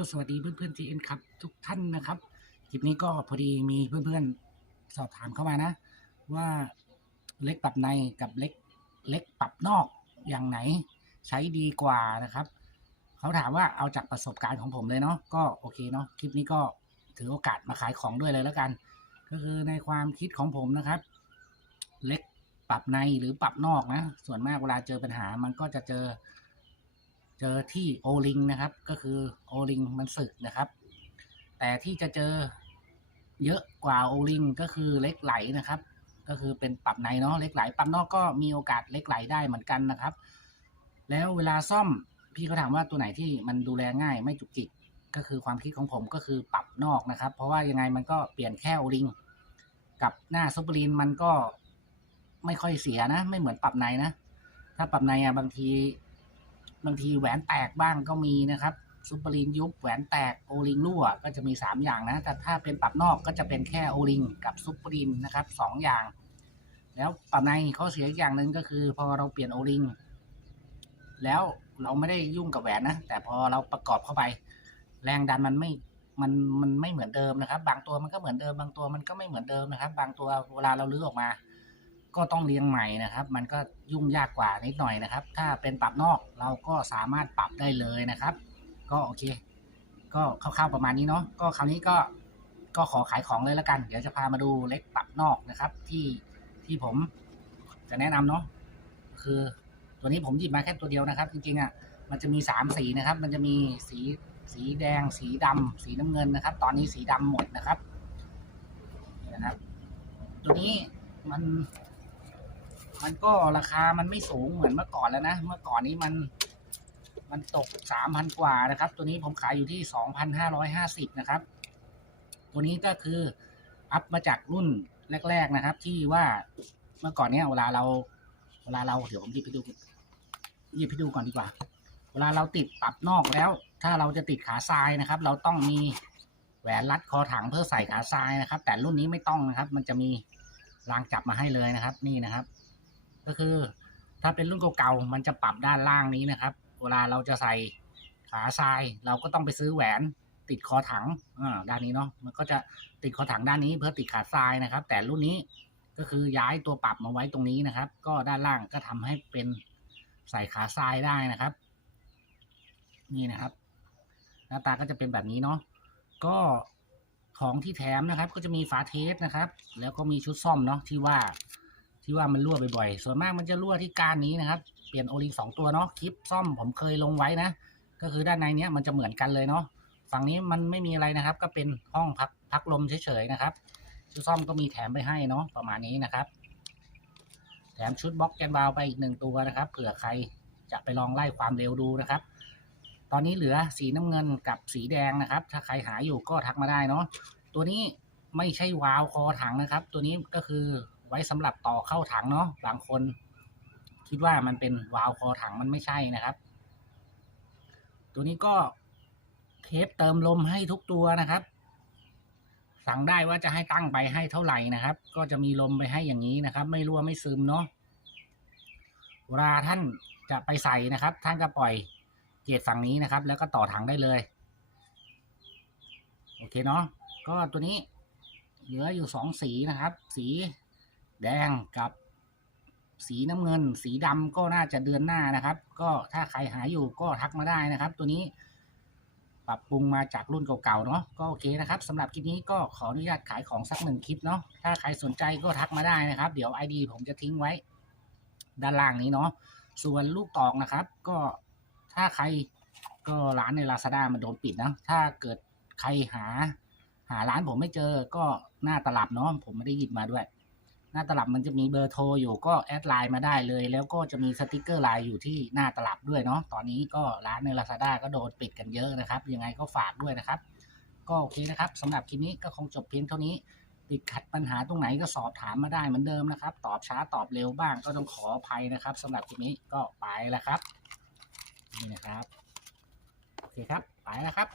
ก็สวัสดีเพื่อนๆ GN ครับ ทุกท่านนะครับคลิปนี้ก็พอดีมีเพื่อนๆสอบถามเข้ามานะ ว่าเล็กปรับในกับเล็กเล็กปรับนอกอย่างไหนใช้ดีกว่านะครับ เขาถามว่าเอาจากประสบการณ์ของผมเลยเนาะก็โอเคเนาะคลิปนี้ก็ถือโอกาสมาขายของด้วยเลยแล้วกัน ก็คือในความคิดของผมนะครับ เล็กปรับในหรือปรับนอกนะ ส่วนมากเวลาเจอปัญหามันก็จะเจอ เจอที่โอลิงนะครับ ก็คือโอลิงมันสึกนะครับ แต่ที่จะเจอเยอะกว่าโอลิงก็คือเล็กไหลนะครับ ก็คือเป็นปรับในเนาะเล็กไหลปรับนอกก็มีโอกาสเล็กไหลได้เหมือนกันนะครับ แล้วเวลาซ่อมพี่เขาถามว่าตัวไหนที่มันดูแลง่ายไม่จุกจิกก็คือความคิดของผมก็คือปรับนอกนะครับ เพราะว่ายังไงมันก็เปลี่ยนแค่โอลิงกับหน้าซุปเปอร์ลีนมันก็ไม่ค่อยเสียนะ ไม่เหมือนปรับในนะ ถ้าปรับในอะบางที บางทีแหวนแตกบ้างก็มีนะครับซุปเปอร์ลินยุบแหวนแตกโอลิงรั่วก็จะมี 3 อย่างนะ แต่ถ้าเป็นปรับนอกก็จะเป็นแค่โอลิงกับซุปเปอร์ลินนะครับสองอย่าง แล้วปรับในข้อเสียอย่างหนึ่งก็คือพอเราเปลี่ยนโอลิงแล้วเราไม่ได้ยุ่งกับแหวนนะ แต่พอเราประกอบเข้าไป แรงดันมันไม่มันมันไม่เหมือนเดิมนะครับ บางตัวมันก็เหมือนเดิม บางตัวมันก็ไม่เหมือนเดิมนะครับ บางตัวเวลาเราลื้อออกมา ก็ต้องเรียงใหม่นะครับ มันก็ยุ่งยากกว่านิดหน่อยนะครับ ถ้าเป็นปรับนอกเราก็สามารถปรับได้เลยนะครับ ก็โอเค ก็คร่าวๆประมาณนี้เนาะก็คราวนี้ก็ก็ขอขายของเลยละกัน เดี๋ยวจะพามาดูเล็กปรับนอกนะครับ ที่ที่ผมจะแนะนำเนาะคือ ตัวนี้ผมหยิบมาแค่ตัวเดียวนะครับ จริงๆอะมันจะมีสามสีนะครับ มันจะมีสีสีแดง สีดำสีน้ำเงินนะครับ ตอนนี้สีดำหมดนะครับนะครับ ตัวนี้มัน มันก็ราคามันไม่สูงเหมือนเมื่อก่อนแล้วนะ เมื่อก่อนนี้มันมันตกสามพันกว่านะครับ ตัวนี้ผมขายอยู่ที่สองพันห้าร้อยห้าสิบนะครับ ตัวนี้ก็คืออัพมาจากรุ่นแรก ๆนะครับ ที่ว่าเมื่อก่อนเนี้ยเวลาเรา เวลาเราเดี๋ยวผมหยิบให้ดูหยิบให้ดูก่อนดีกว่า เวลาเราติดปรับนอกแล้ว ถ้าเราจะติดขาทรายนะครับ เราต้องมีแหวนรัดคอถังเพื่อใส่ขาทรายนะครับ แต่รุ่นนี้ไม่ต้องนะครับ มันจะมีรางจับมาให้เลยนะครับ นี่นะครับ ก็คือ ถ้าเป็นรุ่นเก่าๆมันจะปรับด้านล่างนี้นะครับ เวลาเราจะใส่ขาทราย เราก็ต้องไปซื้อแหวนติดคอถังอ่าด้านนี้เนาะมันก็จะติดคอถังด้านนี้เพื่อติดขาทรายนะครับ แต่รุ่นนี้ก็คือย้ายตัวปรับมาไว้ตรงนี้นะครับ ก็ด้านล่างก็ทำให้เป็นใส่ขาทรายได้นะครับ นี่นะครับ หน้าตาก็จะเป็นแบบนี้เนาะก็ของที่แถมนะครับ ก็จะมีฝาเทสนะครับ แล้วก็มีชุดซ่อมเนาะที่ว่า ที่ว่ามันรั่วบ่อยๆ ส่วนมากมันจะรั่วที่กานนี้นะครับ เปลี่ยนโอลิงสองตัวเนาะ คลิปซ่อมผมเคยลงไว้นะ ก็คือด้านในเนี้ยมันจะเหมือนกันเลยเนาะ ฝั่งนี้มันไม่มีอะไรนะครับ ก็เป็นห้องพักพักลมเฉยๆนะครับ ชุดซ่อมก็มีแถมไปให้เนาะประมาณนี้นะครับ แถมชุดบล็อกแกนวาลไปอีกหนึ่งตัวนะครับ เผื่อใครจะไปลองไล่ความเร็วดูนะครับ ตอนนี้เหลือสีน้ำเงินกับสีแดงนะครับ ถ้าใครหาอยู่ก็ทักมาได้เนาะ ตัวนี้ไม่ใช่วาล์วคอถังนะครับ ตัวนี้ก็คือ ไว้สำหรับต่อเข้าถังเนาะบางคน คิดว่ามันเป็นวาล์วคอถังมันไม่ใช่นะครับ ตัวนี้ก็เทปเติมลมให้ทุกตัวนะครับ สั่งได้ว่าจะให้ตั้งไปให้เท่าไหร่นะครับ ก็จะมีลมไปให้อย่างนี้นะครับ ไม่รั่วไม่ซึมเนาะเวลาท่านจะไปใส่นะครับ ท่านก็ปล่อยเกจฝั่งนี้นะครับ แล้วก็ต่อถังได้เลยโอเคเนาะก็ตัวนี้เหลืออยู่สองสีนะครับ สี แดงกับสีน้ำเงิน สีดำก็น่าจะเดือนหน้านะครับ ก็ถ้าใครหาอยู่ก็ทักมาได้นะครับ ตัวนี้ปรับปรุงมาจากรุ่นเก่าๆเนาะก็โอเคนะครับสำหรับคลิปนี้ก็ขออนุญาตขายของสักหนึ่งคลิปเนาะถ้าใครสนใจก็ทักมาได้นะครับ เดี๋ยว ID ผมจะทิ้งไว้ ด้านล่างนี้เนาะส่วนลูกตอกนะครับ ก็ถ้าใครก็ร้านใน Lazada มันโดนปิดนะถ้าเกิดใครหา หาร้านผมไม่เจอก็หน้าตลับเนาะผมไม่ได้หยิบมาด้วย หน้าตลับมันจะมีเบอร์โทรอยู่ก็แอดไลน์มาได้เลย แล้วก็จะมีสติกเกอร์ไลน์อยู่ที่หน้าตลับด้วยเนาะตอนนี้ก็ร้านใน Lazada ก็โดนปิดกันเยอะนะครับ ยังไงก็ฝากด้วยนะครับ ก็โอเคนะครับสำหรับคลิปนี้ก็คงจบเพียงเท่านี้ติดขัดปัญหาตรงไหนก็สอบถามมาได้เหมือนเดิมนะครับ ตอบช้าตอบเร็วบ้างก็ต้องขออภัยนะครับสำหรับคลิปนี้ก็ไปแล้วครับนี่นะครับโอเคครับไปแล้วครับ